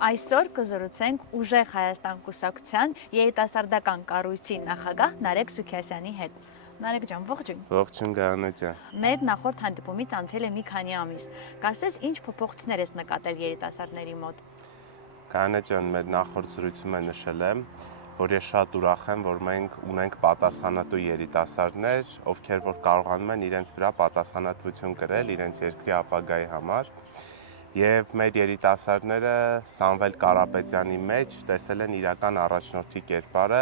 Այսօր կզրուցենք ուժեղ Հայաստան կուսակցության երիտասարդական կառույցի նախագահ Նարեկ Սուքիասյանի հետ։ Նարեկ ջան, ողջույն։ Ողջույն Գայանե ջան։ Մեր նախորդ հանդիպումից անցել է մի քանի ամիս։ Կասես, ինչ փոփոխություններ ես նկատել երիտասարդների մոտ։ Գայանե ջան, մեր նախորդ զրույցում նշել եմ, որ ես շատ ուրախ եմ, որ մենք ունենք պատասխանատու երիտասարդներ, ովքեր որ կարողանում են իրենց վրա պատասխանատվություն կրել իրենց երկրի ապագայի համար։ Եվ մեր երիտասարդները Սամվել Կարապետյանի մեջ տեսել են իրական առաջնորդի կերպարը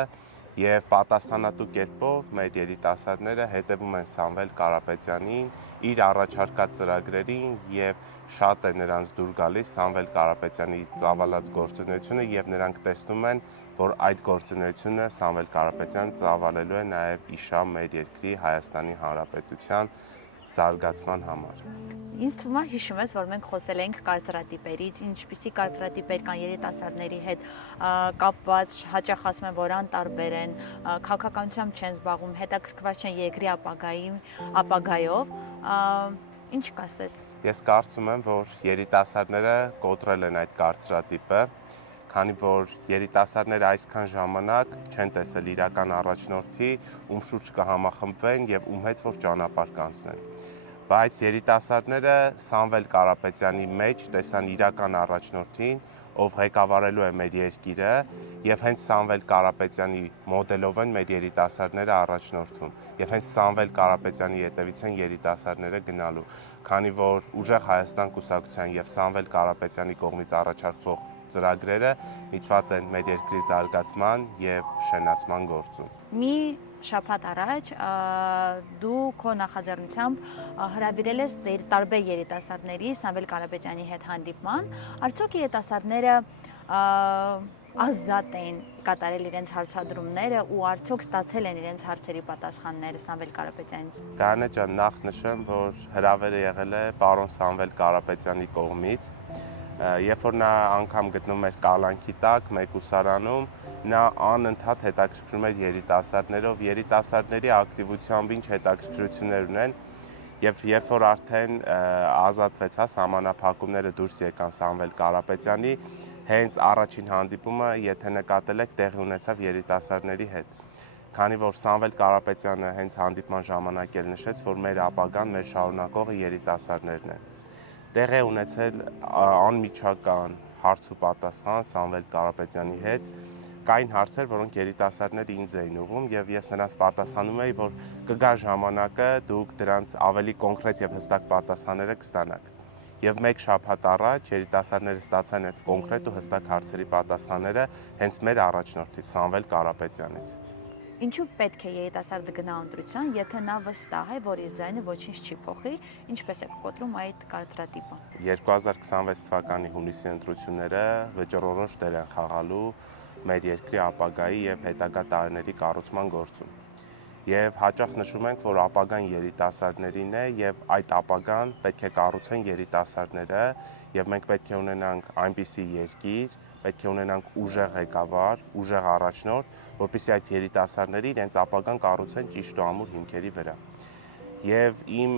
եւ պատասխանատու կերպով մեր երիտասարդները հետևում են Սամվել Կարապետյանին, իր առաջարկած ծրագրերին եւ շատ է նրանց դուր գալիս Սամվել Կարապետյանի ծավալած գործունեությունը եւ նրանք տեսնում են, որ այդ գործունեությունը Սամվել Կարապետյան ծավալելու է նաեւ իշամ մեր երկրի Հայաստանի Հանրապետության զարգացման համար։ Ինձ թվում է հիշում ես, որ մենք խոսել ենք կարծրատիպերից, ինչպիսի կարծրատիպեր կան երիտասարդների հետ կապված, հաճախ ասում են, որ անտարբեր են, քաղաքականությամբ չեն զբաղվում, հետաքրքրված չեն երկրի ապագայով, ինչ կասես։ Ես կարծում եմ, որ երիտասարդները կոտրել են այդ կարծրատիպը, քանի որ երիտասարդները այսքան ժամանակ չեն տեսել իրական առաջնորդի, ում շուրջ կհամախմբվեն եւ ում հետ որ ճանապարհ կանցնեն։ Բայց երիտասարդները Սամվել Կարապետյանի մեջ տեսան իրական առաջնորդին, ով ղեկավարելու է մեր երկիրը, եւ հենց Սամվել Կարապետյանի մոդելով են մեր երիտասարդները առաջնորդվում, եւ հենց Սամվել Կարապետյանի ետևից են երիտասարդները գնալու, քանի որ ուժեղ Հայաստան կուսակցության եւ Սամվել Կարապետյանի կողմից առաջարկվող ծրագրերը միտված են մեր երկրի զարգացման եւ շենացման գործում։ Մի շաբաթ առաջ դու քո նախաձեռնությամբ հրավիրել ես տարբեր երիտասարդների Սամվել Կարապետյանի հետ հանդիպման, արդյոք երիտասարդները ազատ են կատարել իրենց հարցադրումները ու արդյոք ստացել են իրենց հարցերի պատասխանները Սամվել Կարապետյանից։ Գայանե ջան, նախ նշեմ, որ հրավերը եղել է պարոն Սամվել Կարապետյանի կողմից, երբ որ նա անգամ գտնում էր կալանքի տակ մեկուսարանում, նա անընդհատ հետաքրքրում էր երիտասարդներով, երիտասարդների ակտիվությամբ ինչ հետաքրքրություններ ունեն, եւ երբ որ արդեն ազատվեց, սահմանափակումները դուրս եկան Սամվել Կարապետյանի, հենց առաջին հանդիպումը, եթե նկատել եք, տեղի ունեցավ երիտասարդների հետ։ Քանի որ Սամվել Կարապետյանը հենց հանդիպման ժամանակ էլ նշեց, որ մեր ապագան, մեր շարունակողը երիտասարդներն են։ Տեղ է ունեցել անմիջական հարց ու պատասխան Սամվել Կարապետյանի հետ։ Կային հարցեր, որոնք երիտասարդները ինձ էին ուղղում եւ ես նրանց պատասխանում էի, որ կգա ժամանակը դուք դրանց ավելի կոնկրետ եւ հստակ պատասխանները կստանաք։ Եվ մեկ շաբաթ առաջ երիտասարդները ստացան այդ կոնկրետ ու հստակ հարցերի պատասխանները հենց մեր առաջնորդից Սամվել Կարապետյանից։ Ինչու պետք է երիտասարդը գնա ընտրության, եթե նա վստահ է, որ իր ձայնը ոչինչ չի փոխի, ինչպես է կոտրում այդ կարծրատիպը։ 2026 թվականի հունիսի ընտրությունները վճռորոշ դեր են խաղալու մեր երկրի ապագայի եւ հետագա տարիների կառուցման գործում։ Եվ հաճախ նշում ենք, որ ապագան երիտասարդներին է եւ այդ ապագան պետք է կառուցեն երիտասարդները եւ մենք պետք է ունենանք այնպիսի երկիր, պետք է ունենանք ուժեղ ղեկավար, ուժեղ առաջնորդ, որպեսզի այդ երիտասարդները իրենց ապագան կառուցեն ճիշտ ու ամուր հիմքերի վրա։ Եվ իմ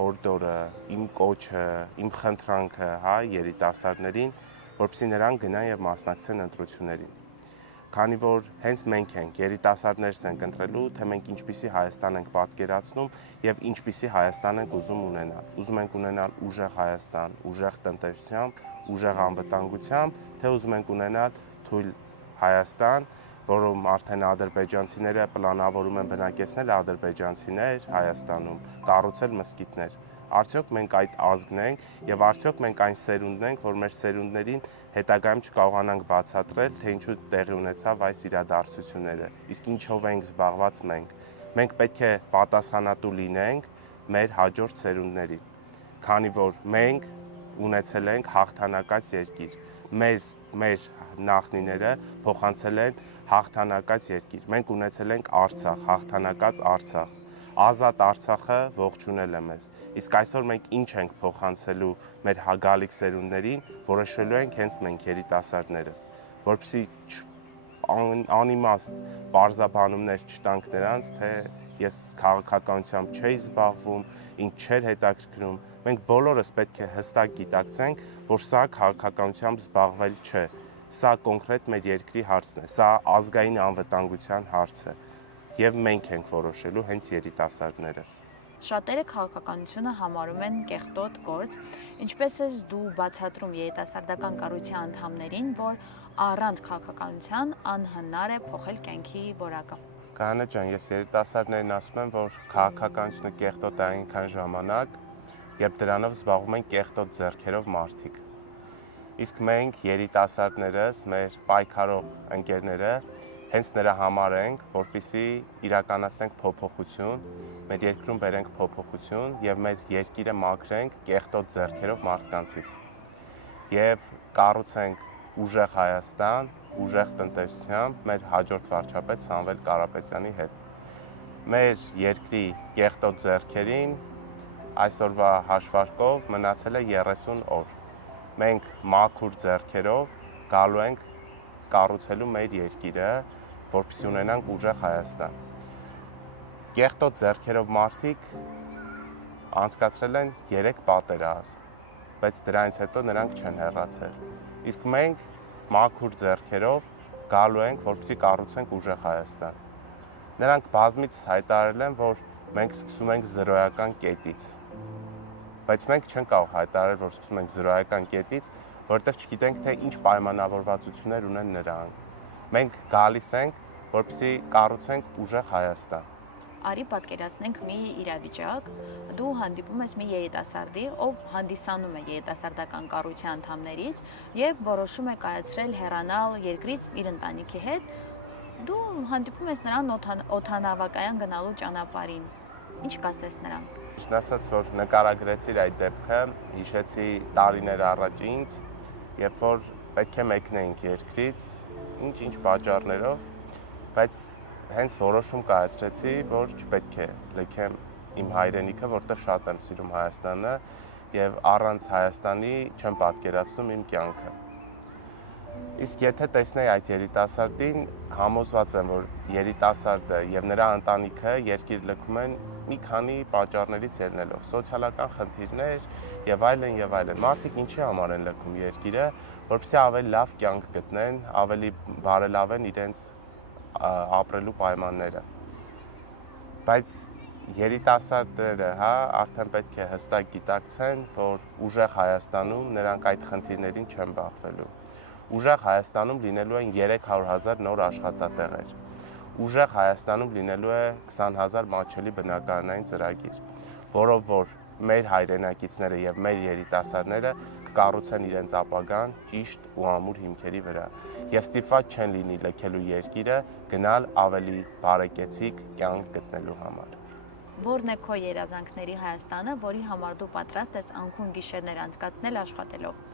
հորդորը, իմ կոչը, իմ խնդրանքը, երիտասարդներին, որպեսզի նրանք գնան եւ մասնակցեն ընտրություններին։ Քանի որ հենց մենք ենք, երիտասարդներս ենք ընտրելու, թե մենք ինչպիսի Հայաստան ենք պատկերացնում եւ ինչպիսի Հայաստան ենք ուզում ունենալ։ Ուզում ենք ունենալ ուժեղ Հայաստան, ուժեղ տնտեսությամբ, ուժեղ անվտանգությամբ, թե ուզում ենք ունենալ թույլ Հայաստան, որում արդեն ադրբեջանցիները պլանավորում են բնակեցնել ադրբեջանցիներ Հայաստանում, կառուցել մզկիթներ։ Արդյոք մենք այդ ազգն ենք եւ արդյոք մենք այն սերունդն ենք, որ մեր սերունդներին հետագայում չկարողանանք բացատրել, թե ինչու տեղի ունեցավ այս իրադարձությունները։ Իսկ ինչով ենք զբաղված մենք։ Մենք պետք է պատասխանատու լինենք մեր հաջորդ սերունդների, քանի որ մենք ունեցել ենք հաղթանակած երկիր։ Մեզ մեր նախնիները փոխանցել են հաղթանակած երկիր։ Մենք ունեցել ենք Արցախ, հաղթանակած Արցախ։ Ազատ Արցախը ողջունել է մեզ։ Իսկ այսօր մենք ինչ ենք փոխանցելու մեր հագալիք սերունդներին, որոշելու ենք հենց մենք երիտասարդներս, որպեսզի անիմաստ բարձաբանումներ չտանք նրանց, թե ես քաղաքականությամբ չէի զբաղվում, ինձ չէր հետաքրքրում։ Մենք բոլորս պետք է հստակ գիտակցենք, որ սա քաղաքականությամբ զբաղվել չէ։ Սա կոնկրետ մեր երկրի հարցն է, սա ազգային անվտանգության հարց է, եւ մենք ենք որոշելու հենց երիտասարդներս։ Շատերը քաղաքականությունը համարում են կեղտոտ գործ, ինչպես ես դու բացատրում երիտասարդական կառույցի անդամներին, որ առանց քաղաքականության անհնար է փոխել կյանքի որակը։ Կանա ջան, ես երիտասարդներին ասում եմ, որ քաղաքականությունը կեղտոտ է այնքան ժամանակ, երբ դրանով զբաղվում են կեղտոտ ձեռքերով մարդիկ։ Իսկ մենք երիտասարդներս, մեր պայքարող ընկերները, հենց նրա համար ենք, որպեսզի իրականացնենք փոփոխություն, մեր երկրում բերենք փոփոխություն եւ մեր երկիրը մաքրենք կեղտոտ ձեռքերով մարդկանցից։ Եվ կառուցենք ուժեղ Հայաստան, ուժեղ տնտեսությամբ մեր հաջորդ վարչապետ Սամվել Կարապետյանի հետ։ Մեր երկրի կեղտոտ ձեռքերին այսօրվա հաշվարկով մնացել է 30 օր։ Մենք մաքուր ձեռքերով գալու ենք կառուցելու մեր երկիրը, որպեսզի ունենանք ուժեղ Հայաստան։ Կեղտոտ ձեռքերով մարդիկ անցկացրել են 3 պատերազմ, բայց դրանից հետո նրանք չեն հեռացել։ Իսկ մենք մաքուր ձեռքերով գալու ենք, որպեսզի կառուցենք ուժեղ Հայաստան։ Նրանք բազմիցս հայտարարել են, որ մենք սկսում ենք զրոյական կետից։ Բայց մենք չենք կարող հայտարարել, որ սկսում ենք զրոյական կետից, որովհետև չգիտենք, թե ինչ պայմանավորվածություններ ունեն նրանք։ Մենք գալիս ենք, որպեսզի կառուցենք ուժեղ Հայաստան։ Արի պատկերացնենք մի իրավիճակ, դու հանդիպում ես մի երիտասարդի, ով հանդիսանում է երիտասարդական կառույցի անդամներից եւ որոշում է կայացրել հեռանալ երկրից իր ընտանիքի հետ, դու հանդիպում ես նրան օդանավակայան գնալու ճանապարհին։ Ինչ կասես նրան։ Ճիշտ ասած, որ նկարագրեցիր այդ դեպքը, հիշեցի տարիներ առաջ ինձ, երբ որ պետք է մեկնեինք երկրից, ինչ պատճառներով, բայց հենց որոշում կայացրեցի, որ չպետք է լքեմ իմ հայրենիքը, որտեղ շատ եմ սիրում Հայաստանը եւ առանց Հայաստանի չեմ պատկերացնում իմ կյանքը։ Իսկ եթե տեսնեի այդ երիտասարդին, համոզված եմ, որ երիտասարդը եւ նրա ընտանիքը երկիր լքում են մի քանի պատճառներից ելնելով, սոցիալական խնդիրներ եւ այլն եւ այլն։ Մարդիկ ինչի համար են լքում երկիրը, որպեսզի ավելի լավ կյանք գտնեն, ավելի բարելավեն իրենց ապրելու պայմանները։ Բայց երիտասարդները, արդեն պետք է հստակ գիտակցեն, որ ուժեղ Հայաստանում նրանք այդ խնդիրներին չեն բախվելու։ Ուժեղ Հայաստանում լինելու են 300,000 նոր աշխատատեղեր։ Ուժեղ Հայաստանում լինելու է 20,000 մատչելի բնակարանային ծրագիր, որով որ մեր հայրենակիցները եւ մեր երիտասարդները կառուցեն իրենց ապագան ճիշտ ու ամուր հիմքերի վրա եւ ստիպված չեն լինի լքելու երկիրը, գնալ ավելի բարեկեցիկ կյանք գտնելու համար։ Որն է քո երազանքների Հայաստանը, որի համար դու պատրաստ ես անքուն գիշերներ անցկացնել աշխատելով։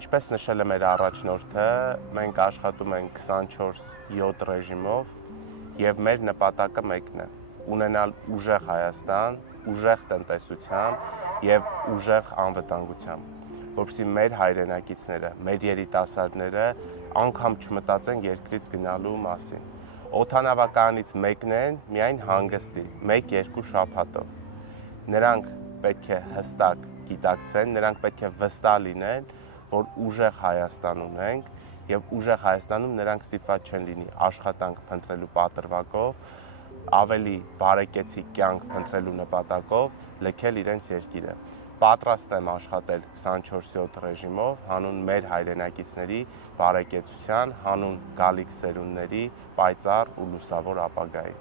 Ինչպես նշել է մեր առաջնորդը, մենք աշխատում ենք 24/7 ռեժիմով եւ մեր նպատակը մեկն է՝ ունենալ ուժեղ Հայաստան, ուժեղ տնտեսությամբ եւ ուժեղ անվտանգությամբ, որպեսզի մեր հայրենակիցները, մեր երիտասարդները անգամ չմտածեն երկրից գնալու մասին։ Օդանավականից մեկնեն միայն հանգստի, 1-2 շաբաթով։ Նրանք պետք է հստակ գիտակցեն, նրանք պետք է վստահ լինեն, որ ուժեղ Հայաստան ունենք եւ ուժեղ Հայաստանում նրանք ստիպված չեն լինի աշխատանք փնտրելու պատրվակով, ավելի բարեկեցիկ կյանք փնտրելու նպատակով լքել իրենց երկիրը։ Պատրաստ եմ աշխատել 24/7 ռեժիմով, հանուն մեր հայրենակիցների բարեկեցության, հանուն գալիք սերունդների պայծառ ու լուսավոր ապագայի։